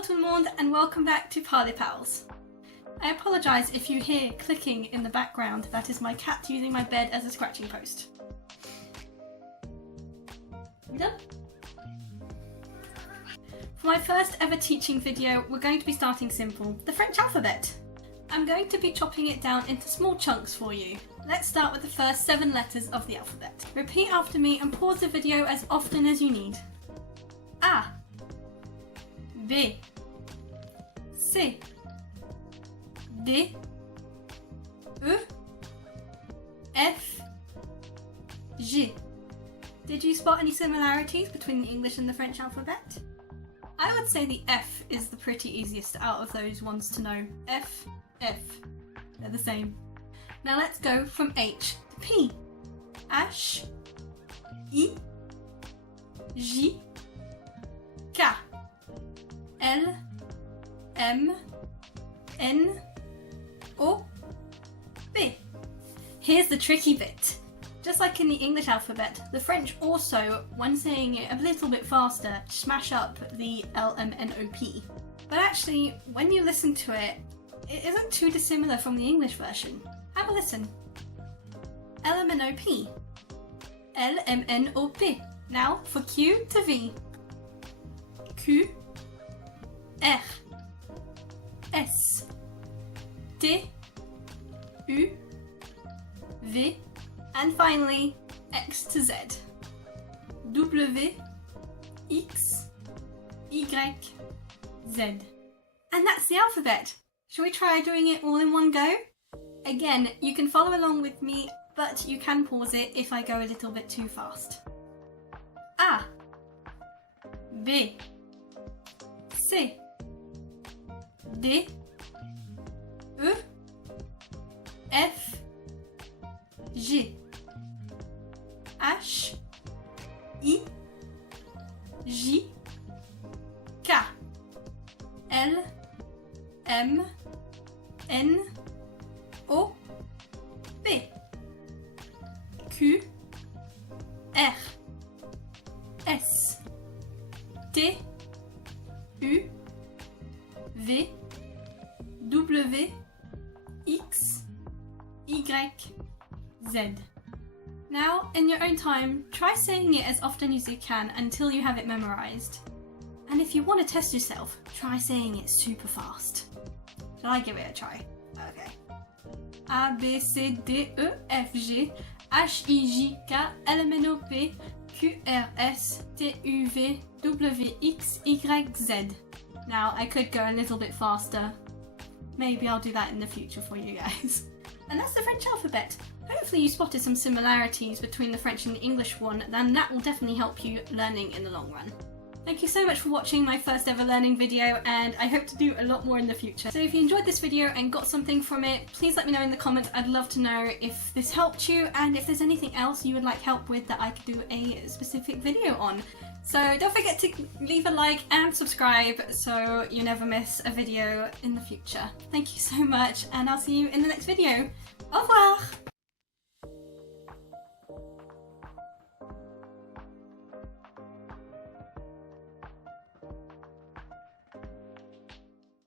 Bonjour tout le monde and welcome back to Parlez Pals. I apologise if you hear clicking in the background, that is my cat using my bed as a scratching post. You done? For my first ever teaching video, we're going to be starting simple, the French alphabet. I'm going to be chopping it down into small chunks for you. Let's start with the first 7 letters of the alphabet. Repeat after me and pause the video as often as you need. A, B, C, D, E, F, G. Did you spot any similarities between the English and the French alphabet? I would say the F is the pretty easiest out of those ones to know. F, F. They're the same. Now let's go from H to P. H, I, J, K, L, M, N, O, P. Here's the tricky bit. Just like in the English alphabet, the French also, when saying it a little bit faster, smash up the L, M, N, O, P. But actually, when you listen to it, it isn't too dissimilar from the English version. Have a listen. L, M, N, O, P. L, M, N, O, P. Now for Q to V. Q, R, S, T, U, V, and finally X to Z. W, X, Y, Z. And that's the alphabet. Shall we try doing it all in one go? Again, you can follow along with me, but you can pause it if I go a little bit too fast. A, B, C, D, E, F, G, H, I, J, K, L, M, N, O, P, Q, R, S, T, U, V, W, X, Y, Z. Now, in your own time, try saying it as often as you can until you have it memorised. And if you want to test yourself, try saying it super fast. Shall I give it a try? Okay. A, B, C, D, E, F, G, H, I, J, K, L, M, N, O, P, Q, R, S, T, U, V, W, X, Y, Z. Now, I could go a little bit faster. Maybe I'll do that in the future for you guys. And that's the French alphabet. Hopefully you spotted some similarities between the French and the English one, then that will definitely help you learning in the long run. Thank you so much for watching my first ever learning video, and I hope to do a lot more in the future. So if you enjoyed this video and got something from it, please let me know in the comments. I'd love to know if this helped you and if there's anything else you would like help with that I could do a specific video on. So don't forget to leave a like and subscribe so you never miss a video in the future. Thank you so much, and I'll see you in the next video. Au revoir!